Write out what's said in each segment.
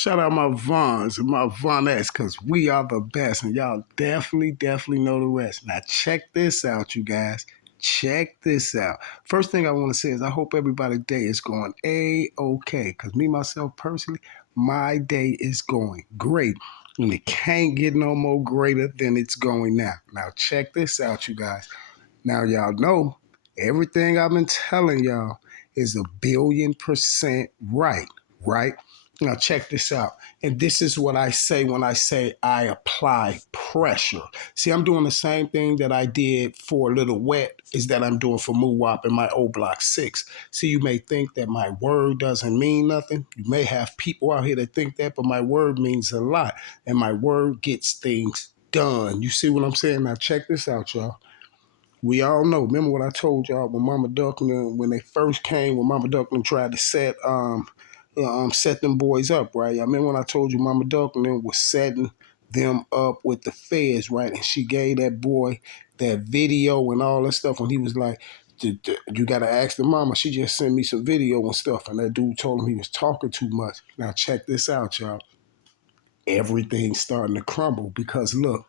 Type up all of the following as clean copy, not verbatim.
Shout out my Vons and my Vonettes because we are the best and y'all definitely know the rest. Now check this out, you guys. Check this out. First thing I want to say is I hope everybody's day is going A-okay because me, myself, personally, my day is going great. And it can't get no more greater than it's going now. Now check this out, you guys. Now y'all know everything I've been telling y'all is 1,000,000,000% right, right? Now check this out. And this is what I say when I say I apply pressure. See, I'm doing the same thing that I did for Little Wet is that I'm doing for Moowop in my Oblock 6. See, you may think that my word doesn't mean nothing. You may have people out here that think that, but my word means a lot. And my word gets things done. You see what I'm saying? Now check this out, y'all. We all know. Remember what I told y'all when Mama Duck and them, when they first came, when Mama Duck and them tried to set them boys up, right? I remember when I told you Mama Duck and them was setting them up with the feds, right? And she gave that boy that video and all that stuff, and he was like, "You gotta ask the mama." She just sent me some video and stuff, and that dude told him he was talking too much. Now check this out, y'all. Everything's starting to crumble because look.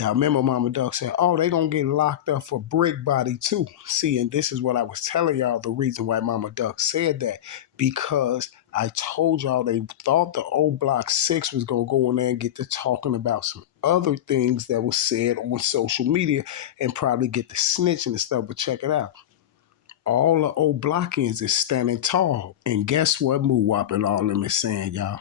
Now, remember Mama Duck said, oh, they going to get locked up for brick body too. See, and this is what I was telling y'all the reason why Mama Duck said that. Because I told y'all they thought the old Block 6 was going to go in there and get to talking about some other things that was said on social media and probably get the snitching and stuff. But check it out. All the old Blockians is standing tall. And guess what Moowop and all them is saying, y'all?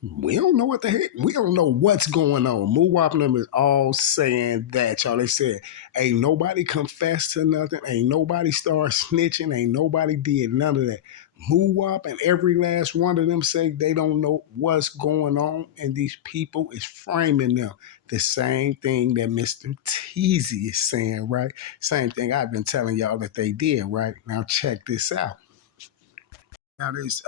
We don't know what the heck. We don't know what's going on. Moowop and them is all saying that, y'all. They said, ain't nobody confessed to nothing. Ain't nobody started snitching. Ain't nobody did none of that. Moowop and every last one of them say they don't know what's going on, and these people is framing them. The same thing that Mr. Teasy is saying, right? Same thing I've been telling y'all that they did, right? Now check this out. Now this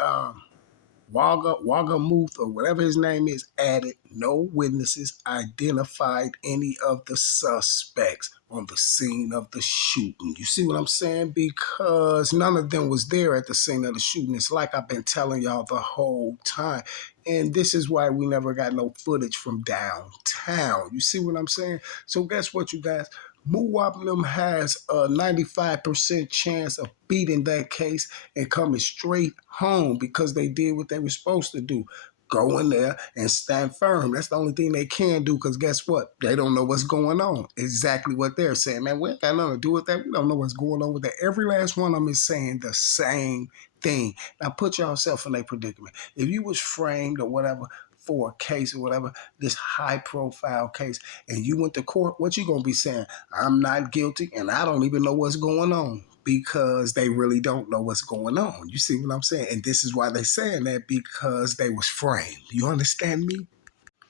Wagamuth or whatever his name is added no witnesses identified any of the suspects on the scene of the shooting. You see what I'm saying? Because none of them was there at the scene of the shooting. It's like I've been telling y'all the whole time. And this is why we never got no footage from downtown. You see what I'm saying? So guess what, you guys? Moowop has a 95% chance of beating that case and coming straight home because they did what they were supposed to do. Go in there and stand firm. That's the only thing they can do because guess what? They don't know what's going on. Exactly what they're saying. Man, we ain't got nothing to do with that. We don't know what's going on with that. Every last one of them is saying the same thing. Now put yourself in a predicament. If you was framed or whatever for a case or whatever, this high profile case, and you went to court, what you gonna be saying? I'm not guilty and I don't even know what's going on because they really don't know what's going on. You see what I'm saying? And this is why they're saying that because they was framed. You understand me?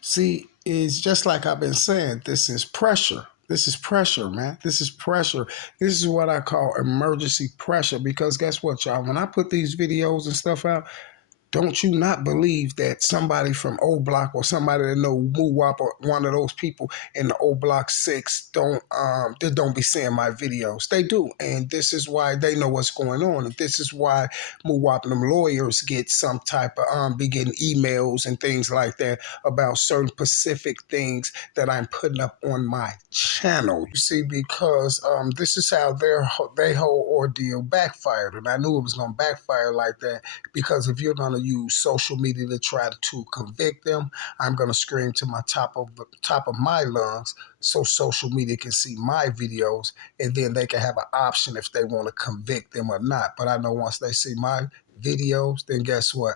See, it's just like I've been saying, this is pressure. This is pressure, man. This is pressure. This is what I call emergency pressure because guess what, y'all? When I put these videos and stuff out, don't you not believe that somebody from Oblock or somebody that know Moowop or one of those people in the Oblock 6 they don't be seeing my videos. They do. And this is why they know what's going on. And this is why Moowop and them lawyers get some type of be getting emails and things like that about certain specific things that I'm putting up on my channel. You see, because this is how their whole ordeal backfired. And I knew it was gonna backfire like that because if you're gonna use social media to try to convict them, I'm going to scream to my top of my lungs so social media can see my videos and then they can have an option if they want to convict them or not. But I know once they see my videos, then guess what?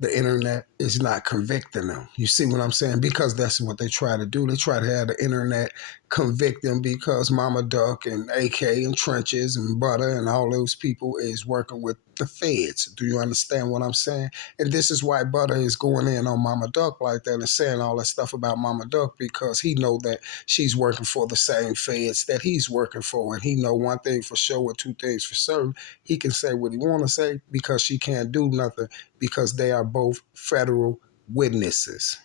The internet is not convicting them. You see what I'm saying? Because that's what they try to do. They try to have the internet convict them because Mama Duck and AK and Trenches and Butter and all those people is working with the feds. Do you understand what I'm saying? And this is why Butter is going in on Mama Duck like that and saying all that stuff about Mama Duck because he know that she's working for the same feds that he's working for. And he know one thing for sure or two things for certain. He can say what he want to say because she can't do nothing because they are both federal witnesses.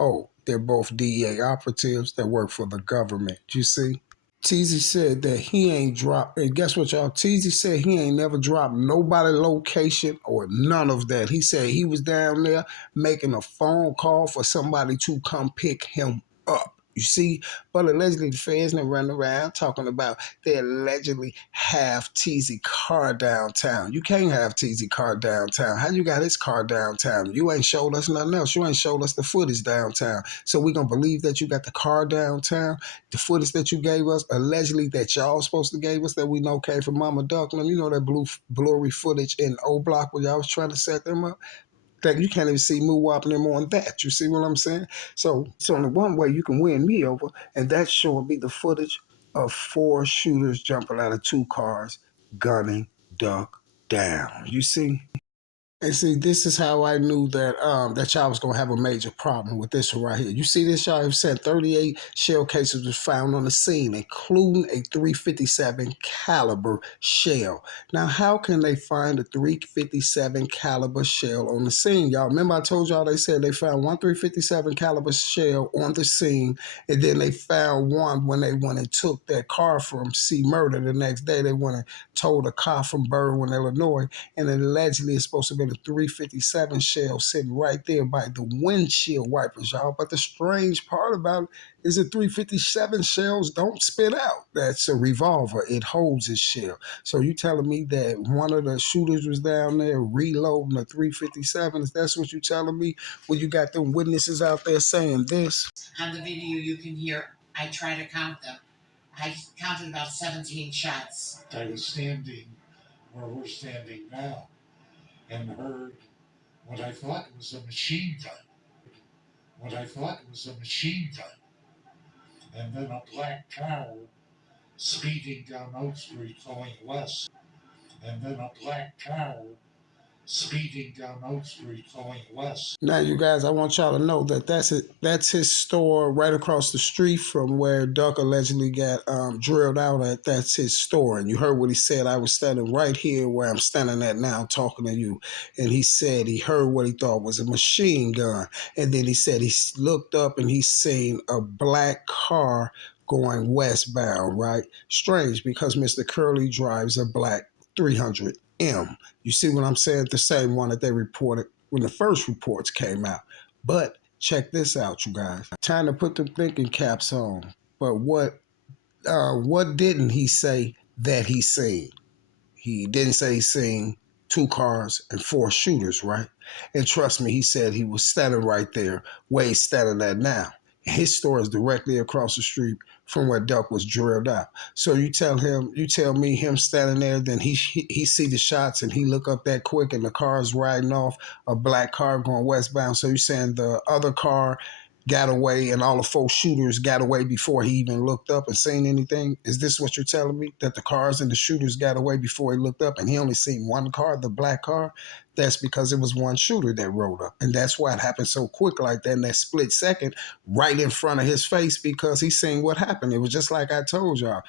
Oh, they're both DEA operatives that work for the government. You see? Teasy said that he ain't dropped, and guess what, y'all? Teasy said he ain't never dropped nobody location or none of that. He said he was down there making a phone call for somebody to come pick him up. You see, but allegedly the feds done run around talking about they allegedly have Teasy car downtown. You can't have Teasy car downtown. How you got his car downtown? You ain't showed us nothing else. You ain't showed us the footage downtown. So we gonna believe that you got the car downtown? The footage that you gave us, allegedly that y'all supposed to gave us, that we know came from Mama Duckland. You know that blurry footage in Oblock where y'all was trying to set them up. That you can't even see Moo Wop and them on that. You see what I'm saying? So it's only one way you can win me over, and that's showing me the footage of four shooters jumping out of two cars, gunning Duck down. You see? And see, this is how I knew that y'all was gonna have a major problem with this one right here. You see this, y'all? It said 38 shell cases was found on the scene, including a 357 caliber shell. Now, how can they find a 357 caliber shell on the scene? Y'all remember I told y'all they said they found one 357 caliber shell on the scene, and then they found one when they went and took that car from C Murder the next day. They went and towed a car from Berwyn, Illinois, and it allegedly is supposed to be a 357 shell sitting right there by the windshield wipers, y'all. But the strange part about it is that 357 shells don't spit out. That's a revolver. It holds its shell. So you telling me that one of the shooters was down there reloading a 357? If that's what you telling me, when you got them witnesses out there saying this? On the video, you can hear I try to count them. I counted about 17 shots. I was standing where we're standing now and heard what I thought was a machine gun. What I thought was a machine gun. And then a black car speeding down Oak Street going west. And then a black car speeding down Oak Street going west. Now, you guys, I want y'all to know that that's it. That's his store right across the street from where Duck allegedly got drilled out at. That's his store. And you heard what he said. I was standing right here where I'm standing at now talking to you. And he said he heard what he thought was a machine gun. And then he said he looked up and he seen a black car going westbound, right? Strange, because Mr. Curley drives a black 300M. You see what I'm saying? The same one that they reported when the first reports came out. But check this out, you guys. Time to put the thinking caps on. But what didn't he say that he seen? He didn't say he seen two cars and four shooters, right? And trust me, he said he was standing right there where he's standing at now. His store is directly across the street from where Duck was drilled out. So you tell me him standing there, then he see the shots and he look up that quick and the car's riding off, a black car going westbound. So you saying the other car got away and all the four shooters got away before he even looked up and seen anything? Is this what you're telling me? That the cars and the shooters got away before he looked up and he only seen one car, the black car? That's because it was one shooter that rode up. And that's why it happened so quick like that in that split second right in front of his face, because he seen what happened. It was just like I told y'all.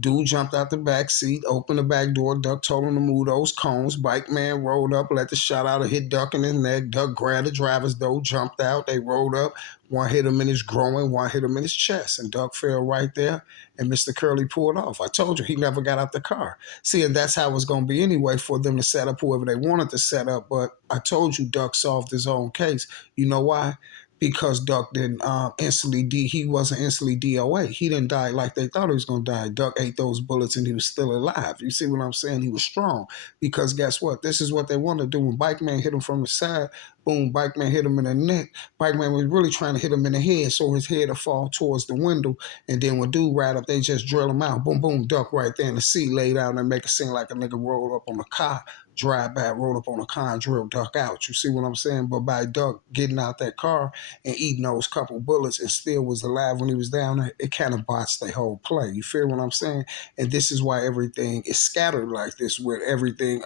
Dude jumped out the back seat, opened the back door. Duck told him to move those cones. Bike man rolled up, let the shot out, hit Duck in his neck. Duck grabbed the driver's door, jumped out. They rolled up. One hit him in his groin, one hit him in his chest, and Duck fell right there. And Mr. Curley pulled off. I told you he never got out the car. See, and that's how it was going to be anyway, for them to set up whoever they wanted to set up. But I told you Duck solved his own case. You know why? Because Duck didn't he wasn't instantly DOA. He didn't die like they thought he was going to die. Duck ate those bullets and he was still alive. You see what I'm saying? He was strong, because guess what? This is what they want to do. When Bike Man hit him from the side, boom, Bike Man hit him in the neck. Bike Man was really trying to hit him in the head so his head would fall towards the window. And then when dude ride up, they just drill him out. Boom, boom, Duck right there in the seat, laid out, and make it seem like a nigga rolled up on the car. Drive back, roll up on a car and drill Duck out. You see what I'm saying? But by Duck getting out that car and eating those couple bullets and still was alive when he was down there, it kind of botched the whole play. You feel what I'm saying? And this is why everything is scattered like this, with everything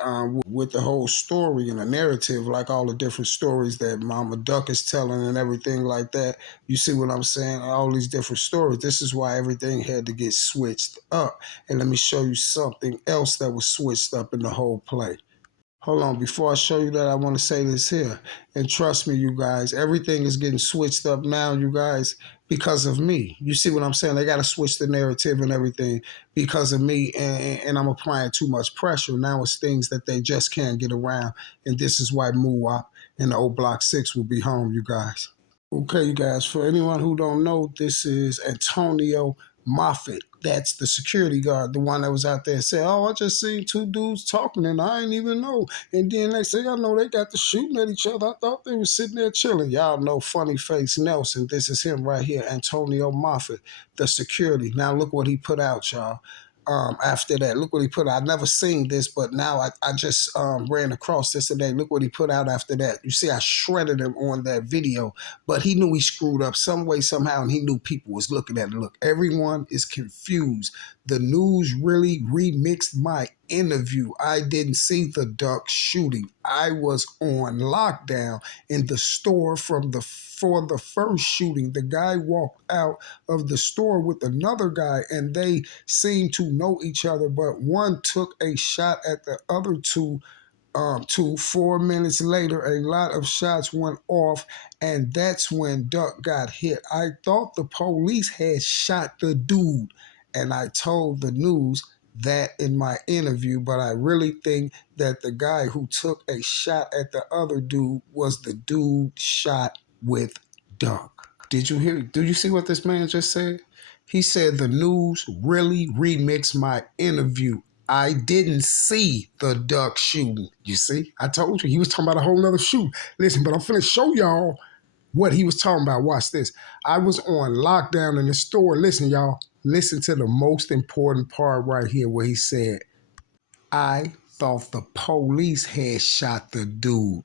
with the whole story and the narrative, like all the different stories that Mama Duck is telling and everything like that. You see what I'm saying? All these different stories. This is why everything had to get switched up. And let me show you something else that was switched up in the whole play. Hold on, before I show you that, I want to say this here. And trust me, you guys, everything is getting switched up now, you guys, because of me. You see what I'm saying? They got to switch the narrative and everything because of me, and I'm applying too much pressure. Now it's things that they just can't get around. And this is why Muwap and the Oblock 6 will be home, you guys. Okay, you guys, for anyone who don't know, this is Antonio Moffett. That's the security guard, the one that was out there and said, "Oh, I just seen two dudes talking and I ain't even know." And then next thing I know, they got to shooting at each other. I thought they were sitting there chilling. Y'all know Funny Face Nelson. This is him right here, Antonio Moffett, the security. Now look what he put out, y'all. After that, look what he put out. I never seen this, but now I just ran across this today. Look what he put out after that. You see, I shredded him on that video, but he knew he screwed up some way, somehow, and he knew people was looking at it. Look, everyone is confused. The news really remixed my interview. I didn't see the duck shooting. I was on lockdown in the store for the first shooting. The guy walked out of the store with another guy, and they seemed to know each other, but one took a shot at the other two. 4 minutes later, a lot of shots went off, and that's when Duck got hit. I thought the police had shot the dude, and I told the news that in my interview, but I really think that the guy who took a shot at the other dude was the dude shot with Duck. Did you hear? Do you see what this man just said? He said the news really remixed my interview. I didn't see the duck shooting. You see? I told you he was talking about a whole nother shoot. Listen, but I'm finna show y'all what he was talking about. Watch this. I was on lockdown in the store. Listen, y'all. Listen to the most important part right here where he said, I thought the police had shot the dude.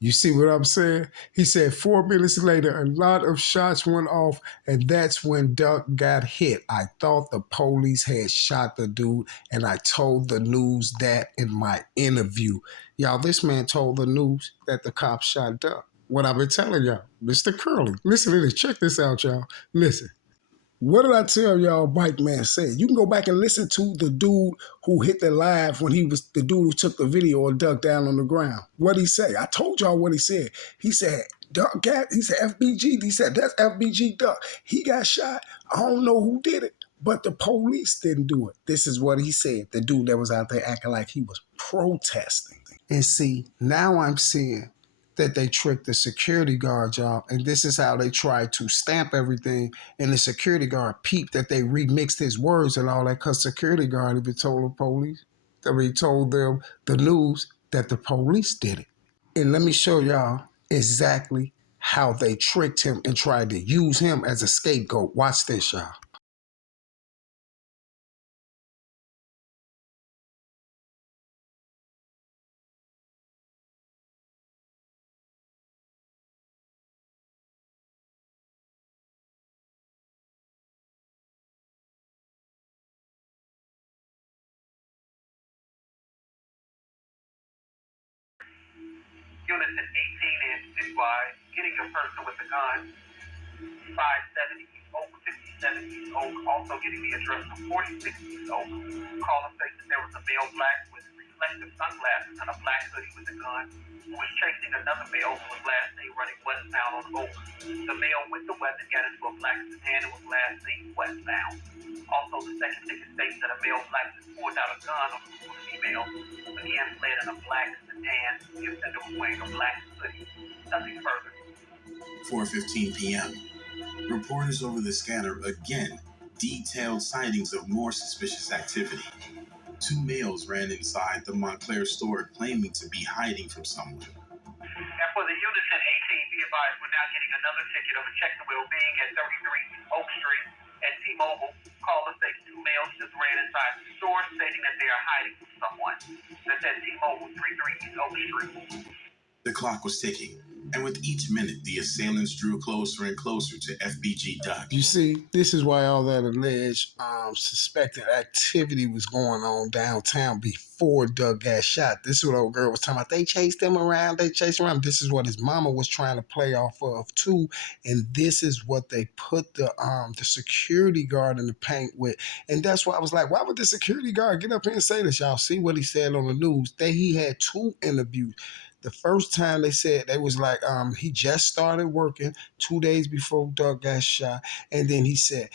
You see what I'm saying? He said 4 minutes later, a lot of shots went off, and that's when Duck got hit. I thought the police had shot the dude, and I told the news that in my interview. Y'all, this man told the news that the cops shot Duck. What I've been telling y'all, Mr. Curly. Listen to this. Check this out, y'all. Listen. What did I tell y'all Bike Man said? You can go back and listen to the dude who hit the live when he was the dude who took the video of Duck down on the ground. What'd he say? I told y'all what he said. He said, Duck got, he said FBG. He said, that's FBG Duck. He got shot. I don't know who did it, but the police didn't do it. This is what he said. The dude that was out there acting like he was protesting. And see, now I'm seeing that they tricked the security guard, y'all. And this is how they tried to stamp everything. And the security guard peeped that they remixed his words and all that, because security guard even told the police, he told them the news that the police did it. And let me show y'all exactly how they tricked him and tried to use him as a scapegoat. Watch this, y'all. Units at 18 and citywide, getting a person with a gun, 570 East Oak, 57 East Oak, also getting the address of 46 East Oak. Caller states that there was a male black with reflective sunglasses and a black hoodie with a gun who was chasing another male who was last seen running westbound on Oak. The male with the weapon got into a black sedan and was last seen westbound. Also, the second ticket states that a male black just pulled out a gun on a female. Again, fled in a black sedan. The offender was wearing a black hoodie. Nothing further. 4:15 p.m. Reporters over the scanner again detailed sightings of more suspicious activity. Two males ran inside the Montclair store claiming to be hiding from someone. And for the units in 18, be advised, we're now getting another ticket of a check the well-being at 33 Oak Street at T-Mobile. Caller states two males just ran inside the store stating that they are hiding from someone. That's at T-Mobile 33 East Oak Street. The clock was ticking And with each minute, the assailants drew closer and closer to FBG Duck. You see, this is why all that alleged suspected activity was going on downtown before Doug got shot. This is what old girl was talking about. They chased him around. They chased him around. This is what his mama was trying to play off of too. And this is what they put the security guard in the paint with. And that's why I was like, why would the security guard get up here and say this? Y'all see what he said on the news? That he had 2 interviews. The first time they said they was like, he just started working 2 days before Doug got shot. And then he said,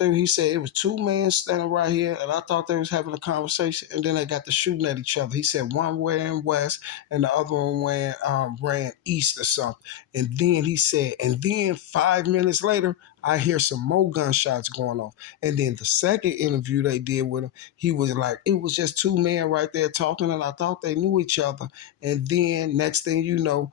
he said it was 2 men standing right here, and I thought they was having a conversation, and then they got to shooting at each other. He said one ran west and the other one ran east or something. And then he said, and then 5 minutes later, I hear some more gunshots going off. And then the second interview they did with him, he was like, it was just 2 men right there talking, and I thought they knew each other. And then next thing you know,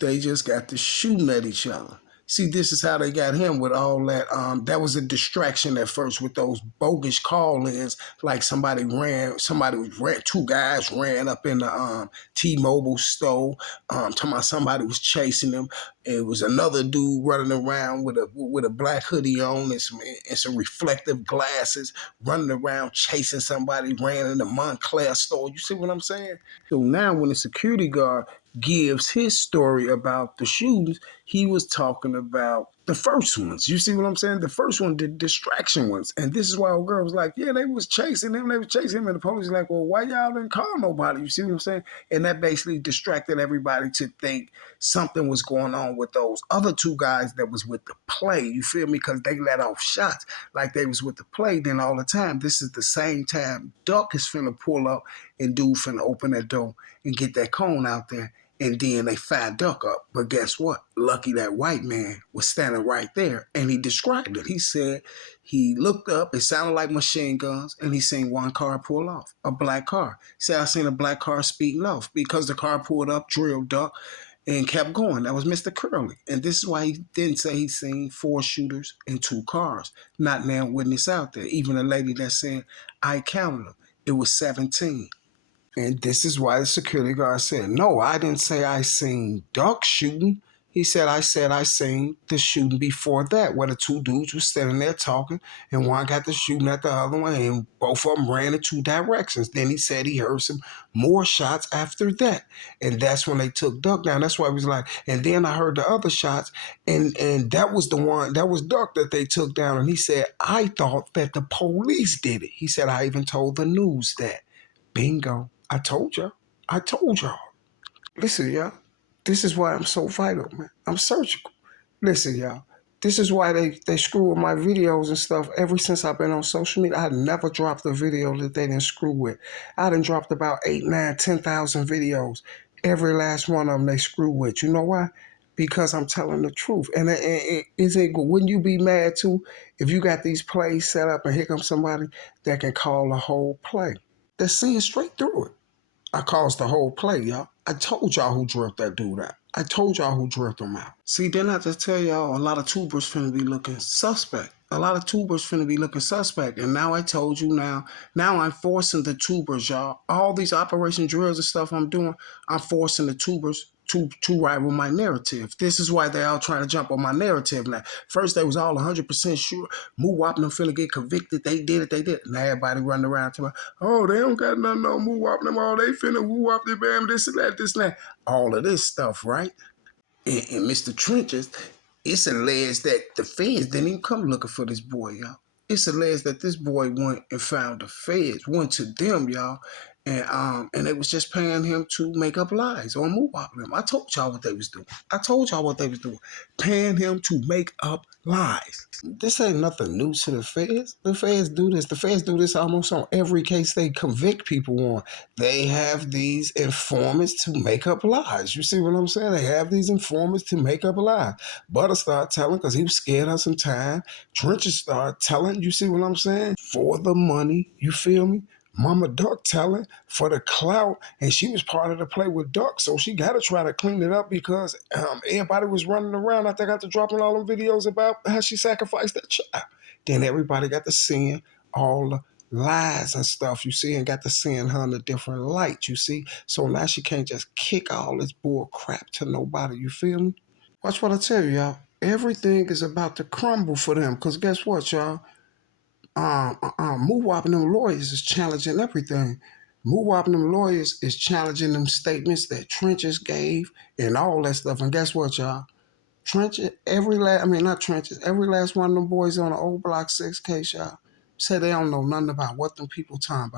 they just got to shooting at each other. See, this is how they got him with all that. That was a distraction at first with those bogus call-ins. Like somebody ran, 2 guys ran up in the T-Mobile store. Talking about somebody was chasing them. It was another dude running around with a black hoodie on and some reflective glasses, running around chasing somebody. Ran in the Montclair store. You see what I'm saying? So now when the security guard gives his story about the shootings, he was talking about the first ones. You see what I'm saying? The first one, the distraction ones. And this is why old girl was like, yeah, they was chasing him. They was chasing him. And the police was like, well, why y'all didn't call nobody? You see what I'm saying? And that basically distracted everybody to think something was going on with those other 2 guys that was with the play. You feel me? Because they let off shots like they was with the play. Then all the time, this is the same time Duck is finna pull up and dude finna open that door and get that cone out there. And then they fire Duck up. But guess what? Lucky that white man was standing right there. And he described it. He said he looked up, it sounded like machine guns, and he seen one car pull off, a black car. He said, I seen a black car speeding off because the car pulled up, drilled Duck, and kept going. That was Mr. Curley. And this is why he didn't say he seen 4 shooters in 2 cars. Not now witness out there. Even a lady that said, I counted them. It was 17. And this is why the security guard said, no, I didn't say I seen Duck shooting. He said I seen the shooting before that, where the 2 dudes were standing there talking, and one got the shooting at the other one, and both of them ran in 2 directions. Then he said he heard some more shots after that. And that's when they took Duck down. That's why he was like, and then I heard the other shots, and that was the one, that was Duck that they took down. And he said, I thought that the police did it. He said, I even told the news that. Bingo. I told y'all. I told y'all. Listen, y'all. This is why I'm so vital, man. I'm surgical. Listen, y'all. This is why they screw with my videos and stuff ever since I've been on social media. I never dropped a video that they didn't screw with. I done dropped about 8, 9, 10,000 videos. Every last one of them they screw with. You know why? Because I'm telling the truth. And wouldn't you be mad too if you got these plays set up and here comes somebody that can call a whole play? They're seeing straight through it. I caused the whole play, y'all. I told y'all who drilled that dude out. I told y'all who drilled him out. See, didn't I just tell y'all a lot of tubers finna be looking suspect? A lot of tubers finna be looking suspect. And now I told you now. Now I'm forcing the tubers, y'all. All these operation drills and stuff I'm doing, I'm forcing the tubers to ride with my narrative. This is why they all trying to jump on my narrative now. First, they was all 100% sure Moo them finna get convicted. They did it, they did it. Now everybody running around to me, oh, they don't got nothing on Moo them. Oh, they finna woo up their bam, this and that, this and that. All of this stuff, right? And Mr. Trenches, it's alleged that the feds didn't even come looking for this boy, y'all. It's alleged that this boy went and found the feds, went to them, y'all, and they was just paying him to make up lies or move up them. I told y'all what they was doing. Paying him to make up lies. This ain't nothing new to the feds. The feds do this. The feds do this almost on every case they convict people on. They have these informants to make up lies. You see what I'm saying? They have these informants to make up a lie. Butter started telling because he was scared of some time. Trenches started telling, you see what I'm saying? For the money, you feel me? Mama Duck telling for the clout, and she was part of the play with Duck, so she got to try to clean it up because everybody was running around. I think after dropping all them videos about how she sacrificed that child, then everybody got to seeing all lies and stuff, you see, and got to seeing her in a different light, you see. So now she can't just kick all this bull crap to nobody, you feel me? Watch what I tell you, y'all. Everything is about to crumble for them, because guess what, y'all? Moo and them lawyers is challenging everything. Moo and them lawyers is challenging them statements that Trenches gave and all that stuff. And guess what, y'all? Trenches, not Trenches, every last one of them boys on the old Block 6 case, y'all, say they don't know nothing about what them people talking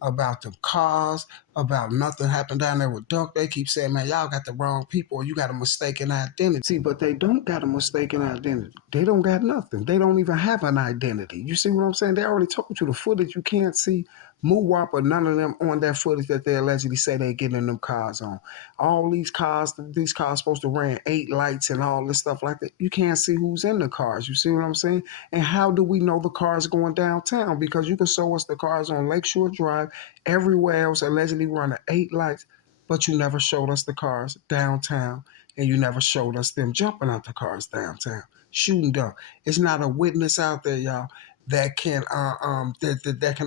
about them cars, about nothing happened down there with Duck. They keep saying, man, y'all got the wrong people or you got a mistaken identity. See, but they don't got a mistaken identity. They don't got nothing. They don't even have an identity. You see what I'm saying? They already told you the footage. You can't see Moo Wop or none of them on that footage that they allegedly say they getting in them cars on. All these cars supposed to run 8 lights and all this stuff like that. You can't see who's in the cars. You see what I'm saying? And how do we know the cars going downtown? Because you can show us the cars on Lakeshore Drive, everywhere else allegedly running 8 lights, but you never showed us the cars downtown, and you never showed us them jumping out the cars downtown, shooting up. It's not a witness out there, y'all, that can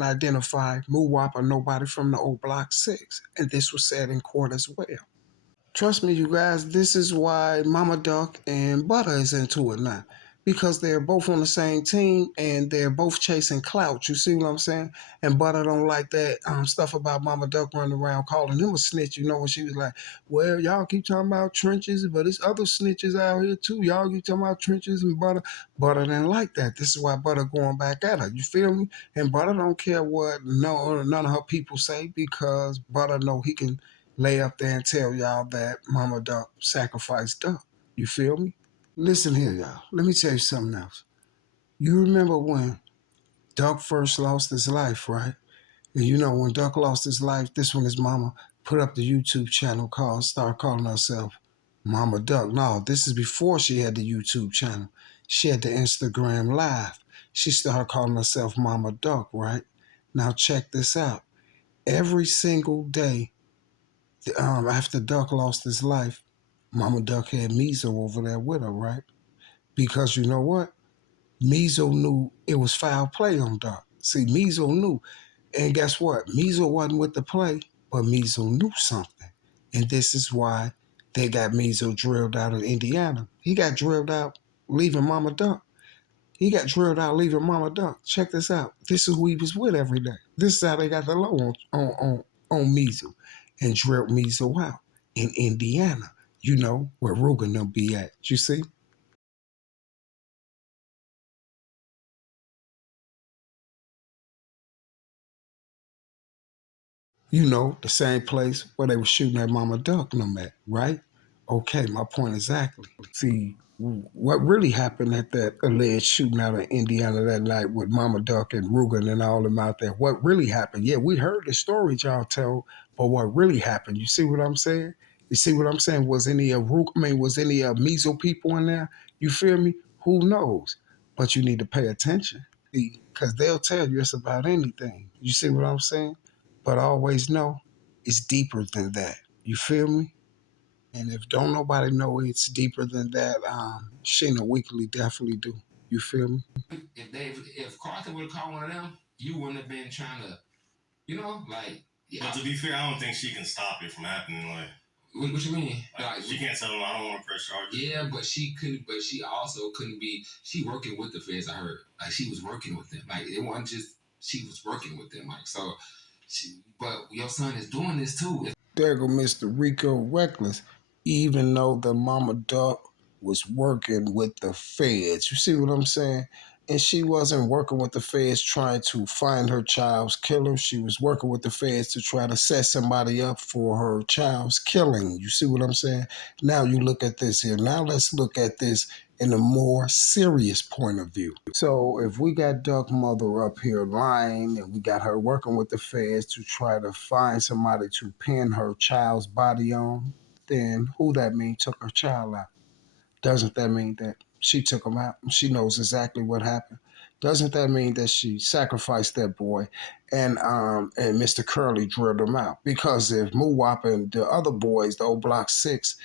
identify Moo Wop or nobody from the old Block 6. And this was said in court as well. Trust me, you guys, this is why Mama Duck and Butter is into it now. Because they're both on the same team and they're both chasing clout. You see what I'm saying? And Butter don't like that stuff about Mama Duck running around calling him a snitch. You know, when she was like, well, y'all keep talking about Trenches, but there's other snitches out here too. Y'all keep talking about Trenches and Butter. Butter didn't like that. This is why Butter going back at her. You feel me? And Butter don't care what none of her people say because Butter know he can lay up there and tell y'all that Mama Duck sacrificed Duck. You feel me? Listen here, y'all. Let me tell you something else. You remember when Duck first lost his life, right? And you know when Duck lost his life, this when his mama put up the YouTube channel start calling herself Mama Duck. No, this is before she had the YouTube channel. She had the Instagram Live. She started calling herself Mama Duck, right? Now check this out. Every single day after Duck lost his life, Mama Duck had Mezo over there with her, right? Because you know what? Mezo knew it was foul play on Duck. See, Mezo knew. And guess what? Mezo wasn't with the play, but Mezo knew something. And this is why they got Mezo drilled out of Indiana. He got drilled out leaving Mama Duck. He got drilled out leaving Mama Duck. Check this out. This is who he was with every day. This is how they got the low on Measle and drilled Measle out in Indiana. You know where Rugen them be at. You see? You know, the same place where they were shooting at Mama Duck and them at, right? Okay, my point exactly. See, what really happened at that alleged shooting out of Indiana that night with Mama Duck and Rugen and all them out there, what really happened? Yeah, we heard the stories y'all told, but what really happened? You see what I'm saying? You see what I'm saying? Was any of Measle people in there? You feel me? Who knows? But you need to pay attention because they'll tell you it's about anything. You see what I'm saying? But always know it's deeper than that. You feel me? And if don't nobody know it's deeper than that, Sheena Weekly definitely do. You feel me? If Carter would have called one of them, you wouldn't have been trying to, like. Yeah. But to be fair, I don't think she can stop it from happening. Like, what you mean? Like, she can't tell them I don't want to press charges. Yeah, but she couldn't. But she also couldn't be. She working with the feds. I heard. Like she was working with them. Like it wasn't just she was working with them. Like so. But your son is doing this too. There go Mr. Rico Reckless, even though the Mama Duck was working with the feds. You see what I'm saying? And she wasn't working with the feds trying to find her child's killer. She was working with the feds to try to set somebody up for her child's killing. You see what I'm saying? Now you look at this here. Now let's look at this in a more serious point of view. So if we got Duck Mother up here lying and we got her working with the feds to try to find somebody to pin her child's body on, then who that mean took her child out? Doesn't that mean that she took him out? She knows exactly what happened. Doesn't that mean that she sacrificed that boy and Mr. Curly drilled him out? Because if Moowop and the other boys, the old Block 6,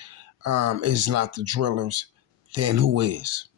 is not the drillers, then who is?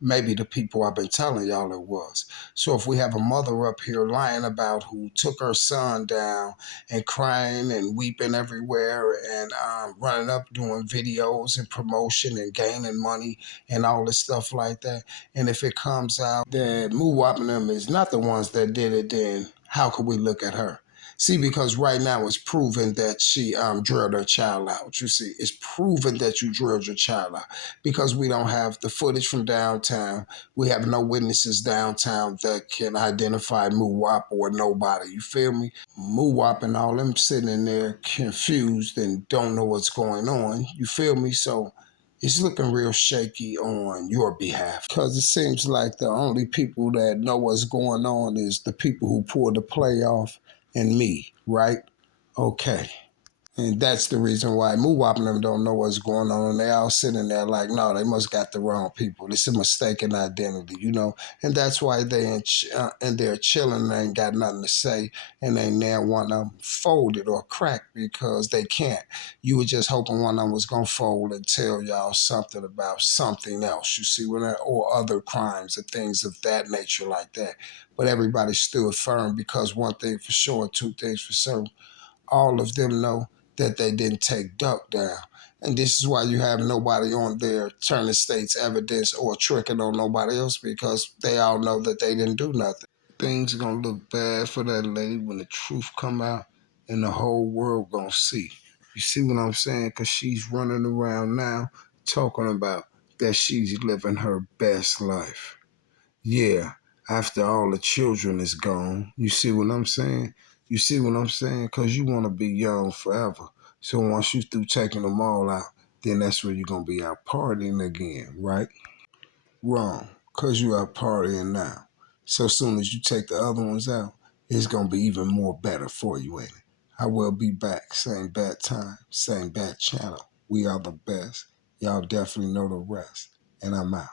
Maybe the people I've been telling y'all it was. So if we have a mother up here lying about who took her son down and crying and weeping everywhere and running up doing videos and promotion and gaining money and all this stuff like that, and if it comes out that Moo Wappenham is not the ones that did it, then how could we look at her? See, because right now it's proven that she drilled her child out. You see, it's proven that you drilled your child out because we don't have the footage from downtown. We have no witnesses downtown that can identify Moo Wap or nobody. You feel me? Moo Wap and all them sitting in there confused and don't know what's going on. You feel me? So it's looking real shaky on your behalf because it seems like the only people that know what's going on is the people who pulled the play off and me, right? Okay. And that's the reason why Moo Wap and them don't know what's going on. And they all sitting there like, no, they must got the wrong people. This is a mistaken identity, you know. And that's why they and they're chilling and ain't got nothing to say. And they now want to fold it or crack because they can't. You were just hoping one of them was going to fold and tell y'all something about something else, you see, or other crimes and things of that nature like that. But everybody stood firm because one thing for sure, two things for certain, all of them know that they didn't take Duck down. And this is why you have nobody on there turning state's evidence or tricking on nobody else because they all know that they didn't do nothing. Things are gonna look bad for that lady when the truth come out and the whole world gonna see. You see what I'm saying? Because she's running around now talking about that she's living her best life. Yeah, after all the children is gone. You see what I'm saying? You see what I'm saying? Because you want to be young forever. So once you through taking them all out, then that's where you're going to be out partying again, right? Wrong, because you out partying now. So soon as you take the other ones out, it's going to be even more better for you, ain't it? I will be back. Same bad time, same bad channel. We are the best. Y'all definitely know the rest. And I'm out.